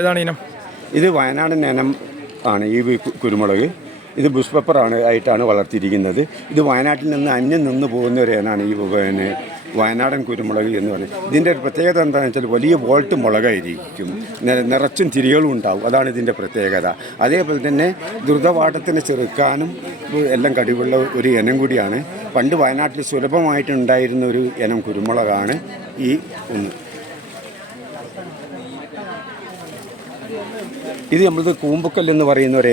ഏതാണ് ഇനം? ഇത് വയനാടൻ ഇനം ആണ് ഈ കുരുമുളക്. ഇത് ബുഷ് പെപ്പറാണ് ആയിട്ടാണ് വളർത്തിയിരിക്കുന്നത്. ഇത് വയനാട്ടിൽ നിന്ന് അന്യം നിന്ന് പോകുന്ന ഒരു ഇനമാണ് ഈ വയനാടൻ കുരുമുളക് എന്ന് പറയുന്നത്. ഇതിൻ്റെ ഒരു പ്രത്യേകത എന്താണെന്ന് വെച്ചാൽ വലിയ വോൾട്ട് മുളകായിരിക്കും, നിറച്ചും തിരികളും ഉണ്ടാവും. അതാണ് ഇതിൻ്റെ പ്രത്യേകത. അതേപോലെ തന്നെ ദ്രുതവാട്ടത്തിന് ചെറുക്കാനും എല്ലാം കഴിവുള്ള ഒരു ഇനം കൂടിയാണ്. പണ്ട് വയനാട്ടിൽ സുലഭമായിട്ടുണ്ടായിരുന്ന ഒരു ഇനം കുരുമുളകാണ് ഈ ഒന്ന്. ഇത് നമ്മളത് കൂമ്പുക്കൽ എന്ന് പറയുന്ന ഒരു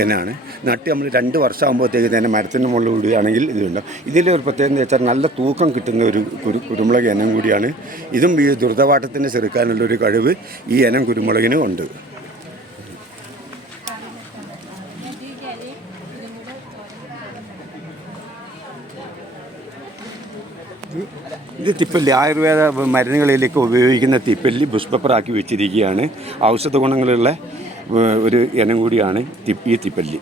ഇനമാണ്. നട്ട് നമ്മൾ 2 വർഷമാകുമ്പോഴത്തേക്ക് തന്നെ മരത്തിൻ്റെ മുകളിൽ വിടുകയാണെങ്കിൽ ഇതുണ്ട്. ഇതിൻ്റെ ഒരു പ്രത്യേകത എന്ന് വെച്ചാൽ നല്ല തൂക്കം കിട്ടുന്ന ഒരു കുരുമുളക് ഇനം കൂടിയാണ്. ഇതും ഈ ദ്രുതവാട്ടത്തിന് ചെറുക്കാനുള്ളൊരു കഴിവ് ഈ ഇനം കുരുമുളകിന് ഉണ്ട്. ഇത് തിപ്പല്ലി, ആയുർവേദ മരുന്നുകളിലേക്ക് ഉപയോഗിക്കുന്ന തിപ്പല്ലി ബുഷ് പെപ്പറാക്കി വെച്ചിരിക്കുകയാണ്. ഔഷധ ഗുണങ്ങളുള്ള ഒരു ഇനം കൂടിയാണ് ഈ തിപ്പല്ലി.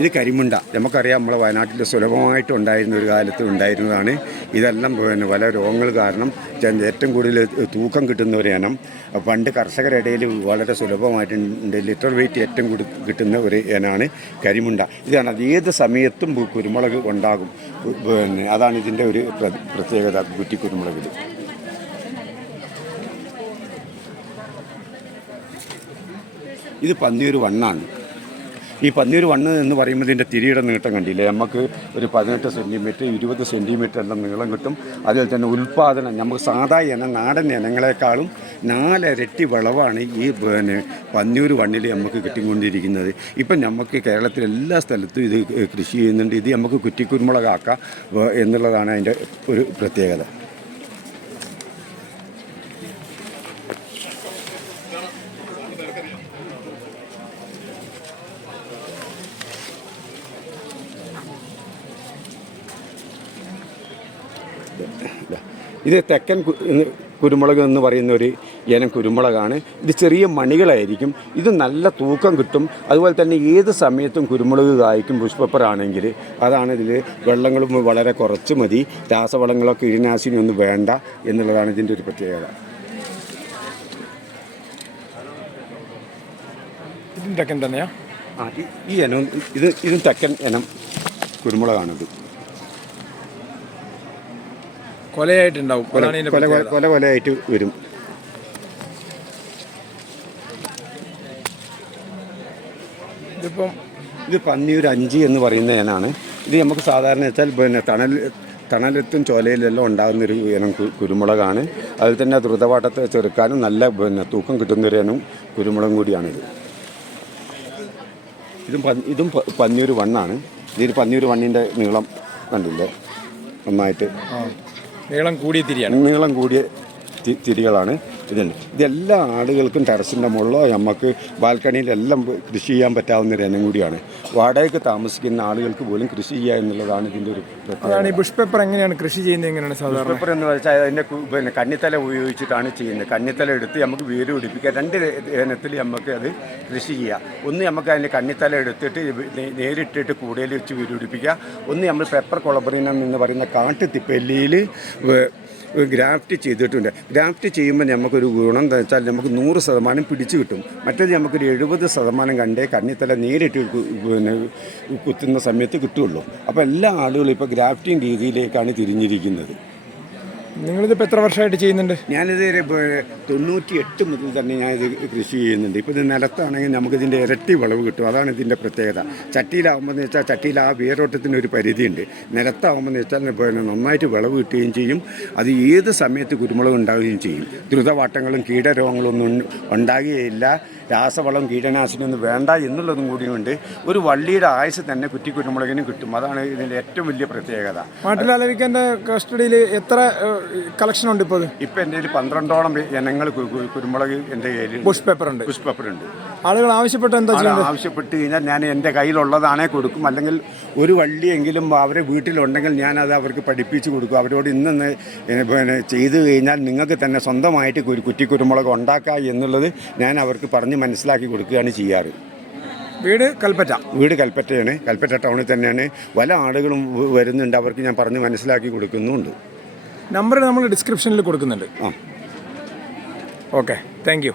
ഇത് കരിമുണ്ട. നമുക്കറിയാം, നമ്മളെ വയനാട്ടിൽ സുലഭമായിട്ട് ഉണ്ടായിരുന്ന ഒരു കാലത്ത് ഉണ്ടായിരുന്നതാണ്. ഇതെല്ലാം പല രോഗങ്ങൾ കാരണം ഏറ്റവും കൂടുതൽ തൂക്കം കിട്ടുന്ന ഒരു ഇനം. പണ്ട് കർഷകരുടെ ഇടയിൽ വളരെ സുലഭമായിട്ടുണ്ട്. ലിറ്റർ വെയിറ്റ് ഏറ്റവും കിട്ടുന്ന ഒരു ഇനമാണ് കരിമുണ്ട. ഇതാണ്, അത് ഏത് സമയത്തും കുരുമുളക് ഉണ്ടാകും. അതാണ് ഇതിൻ്റെ ഒരു പ്രത്യേകത കുറ്റിക്കുരുമുളകിൽ. ഇത് പന്നിയൂർ വണ്ണാണ്. ഈ പന്നിയൂർ വണ്ണ് എന്ന് പറയുമ്പോൾ ഇതിൻ്റെ തിരിയുടെ നീട്ടം കണ്ടില്ലേ, നമുക്ക് ഒരു 18 സെൻറ്റിമീറ്റർ 20 സെൻറ്റിമീറ്റർ എല്ലാം നീളം കിട്ടും. അതുപോലെ തന്നെ ഉൽപ്പാദനം നമുക്ക് സാധാരണ നാടൻ ഇനങ്ങളെക്കാളും 4 ഇരട്ടി വിളവാണ് ഈ പന്നിയൂർ വണ്ണിൽ നമുക്ക് കിട്ടിക്കൊണ്ടിരിക്കുന്നത്. ഇപ്പം നമുക്ക് കേരളത്തിലെ എല്ലാ സ്ഥലത്തും ഇത് കൃഷി ചെയ്യുന്നുണ്ട്. ഇത് നമുക്ക് കുറ്റിക്കുരുമുളകാക്കാം എന്നുള്ളതാണ് അതിൻ്റെ ഒരു പ്രത്യേകത. ഇത് തെക്കൻ കുരുമുളക് എന്ന് പറയുന്ന ഒരു ഇനം കുരുമുളകാണ്. ഇത് ചെറിയ മണികളായിരിക്കും. ഇത് നല്ല തൂക്കം കിട്ടും. അതുപോലെ തന്നെ ഏത് സമയത്തും കുരുമുളക് കായ്ക്കും ബുഷ് പെപ്പർ ആണെങ്കിൽ. അതാണ് ഇതിൽ. വെള്ളങ്ങളും വളരെ കുറച്ച് മതി. രാസവളങ്ങളോ കീടനാശിനിയൊന്നും വേണ്ട എന്നുള്ളതാണ് ഇതിൻ്റെ ഒരു പ്രത്യേകത. ഇതും തെക്കൻ തന്നെയാ? ഈ ഇനം ഇതും തെക്കൻ ഇനം കുരുമുളകാണിത്. കൊലയായിട്ടുണ്ടാവും. കൊലയായിട്ട് വരും. ഇത് പന്നിയൂർ 5 എന്ന് പറയുന്ന ഇനമാണ്. ഇത് നമുക്ക് സാധാരണ വെച്ചാൽ തണലത്തും ചോലയിലെല്ലാം ഉണ്ടാകുന്നൊരു ഇനം കുരുമുളകാണ്. അതിൽ തന്നെ ദ്രുതവാട്ടത്തെ ചെറുക്കാനും നല്ല തൂക്കം കിട്ടുന്നൊരു ഇനം കുരുമുളകും കൂടിയാണിത്. ഇതും പന്നിയൂർ വണ്ണാണ്. ഇതിൽ പന്നിയൂർ വണ്ണിൻ്റെ നീളം കണ്ടില്ലേ, നന്നായിട്ട് നീളം കൂടിയ തിരികളാണ് ഇതുണ്ട്. ഇതെല്ലാ ആളുകൾക്കും ടെറസിൻ്റെ മുകളിലോ നമുക്ക് ബാൽക്കണിയിലെല്ലാം കൃഷി ചെയ്യാൻ പറ്റാവുന്ന ഒരു ഇനം കൂടിയാണ്. വാടകയ്ക്ക് താമസിക്കുന്ന ആളുകൾക്ക് പോലും കൃഷി ചെയ്യുക എന്നുള്ളതാണ് ഇതിൻ്റെ ഒരു പ്രത്യേകത. ഈ ബുഷ് പെപ്പർ എങ്ങനെയാണ് കൃഷി ചെയ്യുന്നത്? എങ്ങനെയാണ് സാധാരണ? ബുഷ് പെപ്പർ എന്ന് വെച്ചാൽ അതിൻ്റെ കന്നിത്തല ഉപയോഗിച്ചിട്ടാണ് ചെയ്യുന്നത്. കന്നിത്തല എടുത്ത് നമുക്ക് വേര് പിടിപ്പിക്കുക. 2 ഇനത്തിൽ നമുക്ക് അത് കൃഷി ചെയ്യാം. ഒന്ന് നമുക്ക് അതിൻ്റെ കന്നിത്തല എടുത്തിട്ട് നേരിട്ടിട്ട് കൂടയിൽ വെച്ച് വേര് പിടിപ്പിക്കുക. ഒന്ന് നമ്മൾ പെപ്പർ കൊളബറിനം എന്ന് പറയുന്ന കാട്ടുതിപ്പല്ലിയിൽ ഗ്രാഫ്റ്റ് ചെയ്തിട്ടുണ്ട്. ഗ്രാഫ്റ്റ് ചെയ്യുമ്പോൾ നമുക്കൊരു ഗുണം എന്താ വെച്ചാൽ നമുക്ക് 100% പിടിച്ചു കിട്ടും. മറ്റേത് നമുക്കൊരു 70% കണ്ടേ കണ്ണിത്തല നേരിട്ട് കുത്തുന്ന സമയത്ത് കിട്ടുള്ളൂ. അപ്പോൾ എല്ലാ ആളുകളും ഇപ്പോൾ ഗ്രാഫ്റ്റിംഗ് രീതിയിലേക്കാണ് തിരിഞ്ഞിരിക്കുന്നത്. നിങ്ങളിതിപ്പോൾ എത്ര വർഷമായിട്ട് ചെയ്യുന്നുണ്ട്? ഞാനിത് 98 മുതൽ തന്നെ ഞാനിത് കൃഷി ചെയ്യുന്നുണ്ട്. ഇപ്പോൾ ഇത് നിലത്താണെങ്കിൽ നമുക്കിതിൻ്റെ ഇരട്ടി വിളവ് കിട്ടും. അതാണ് ഇതിൻ്റെ പ്രത്യേകത. ചട്ടിയിലാവുമ്പോൾ എന്ന് വെച്ചാൽ ചട്ടിയിൽ ആ വേരോട്ടത്തിന് ഒരു പരിധിയുണ്ട്. നിലത്താവുമ്പോൾ എന്ന് വെച്ചാൽ നന്നായിട്ട് വിളവ് കിട്ടുകയും ചെയ്യും. അത് ഏത് സമയത്ത് കുരുമുളക് ഉണ്ടാവുകയും ചെയ്യും. ദ്രുതവാട്ടങ്ങളും കീടരോഗങ്ങളൊന്നും ഉണ്ടാകുകയില്ല. രാസവളം കീടനാശിനിയൊന്നും വേണ്ട എന്നുള്ളതും കൂടിയുണ്ട്. ഒരു വള്ളിയുടെ ആയുസ് തന്നെ കുറ്റിക്കുരുമുളകിന് കിട്ടും. അതാണ് ഇതിൻ്റെ ഏറ്റവും വലിയ പ്രത്യേകത. നാട്ടിലാലവിക്കൻ്റെ കസ്റ്റഡിയിൽ എത്ര കളക്ഷൻ ഉണ്ട് ഇപ്പോൾ? ഇപ്പം എൻ്റെ കയ്യിൽ 12ഓളം ഇനങ്ങൾ കുരുമുളക് എൻ്റെ കയ്യിൽ ബുഷ് പെപ്പർ ഉണ്ട്. ആളുകൾ ആവശ്യപ്പെട്ട് എന്താ ചെയ്യുന്നത്? ആവശ്യപ്പെട്ട് കഴിഞ്ഞാൽ ഞാൻ എൻ്റെ കയ്യിലുള്ളതാണേ കൊടുക്കും. അല്ലെങ്കിൽ ഒരു വള്ളിയെങ്കിലും അവരെ വീട്ടിലുണ്ടെങ്കിൽ ഞാനത് അവർക്ക് പഠിപ്പിച്ച് കൊടുക്കും. അവരോട് ഇന്നൊന്ന് ചെയ്തു കഴിഞ്ഞാൽ നിങ്ങൾക്ക് തന്നെ സ്വന്തമായിട്ട് കുറ്റിക്കുരുമുളക് ഉണ്ടാക്കുക എന്നുള്ളത് ഞാൻ അവർക്ക് പറഞ്ഞ് മനസ്സിലാക്കി കൊടുക്കുകയാണ് ചെയ്യാറ്. വീട് കൽപ്പറ്റയാണ്. കൽപ്പറ്റ ടൗണിൽ തന്നെയാണ്. പല ആളുകളും വരുന്നുണ്ട്. അവർക്ക് ഞാൻ പറഞ്ഞ് മനസ്സിലാക്കി കൊടുക്കുന്നുണ്ട്. നമ്പർ നമ്മൾ ഡിസ്ക്രിപ്ഷനിൽ കൊടുക്കുന്നുണ്ട്. Okay thank you.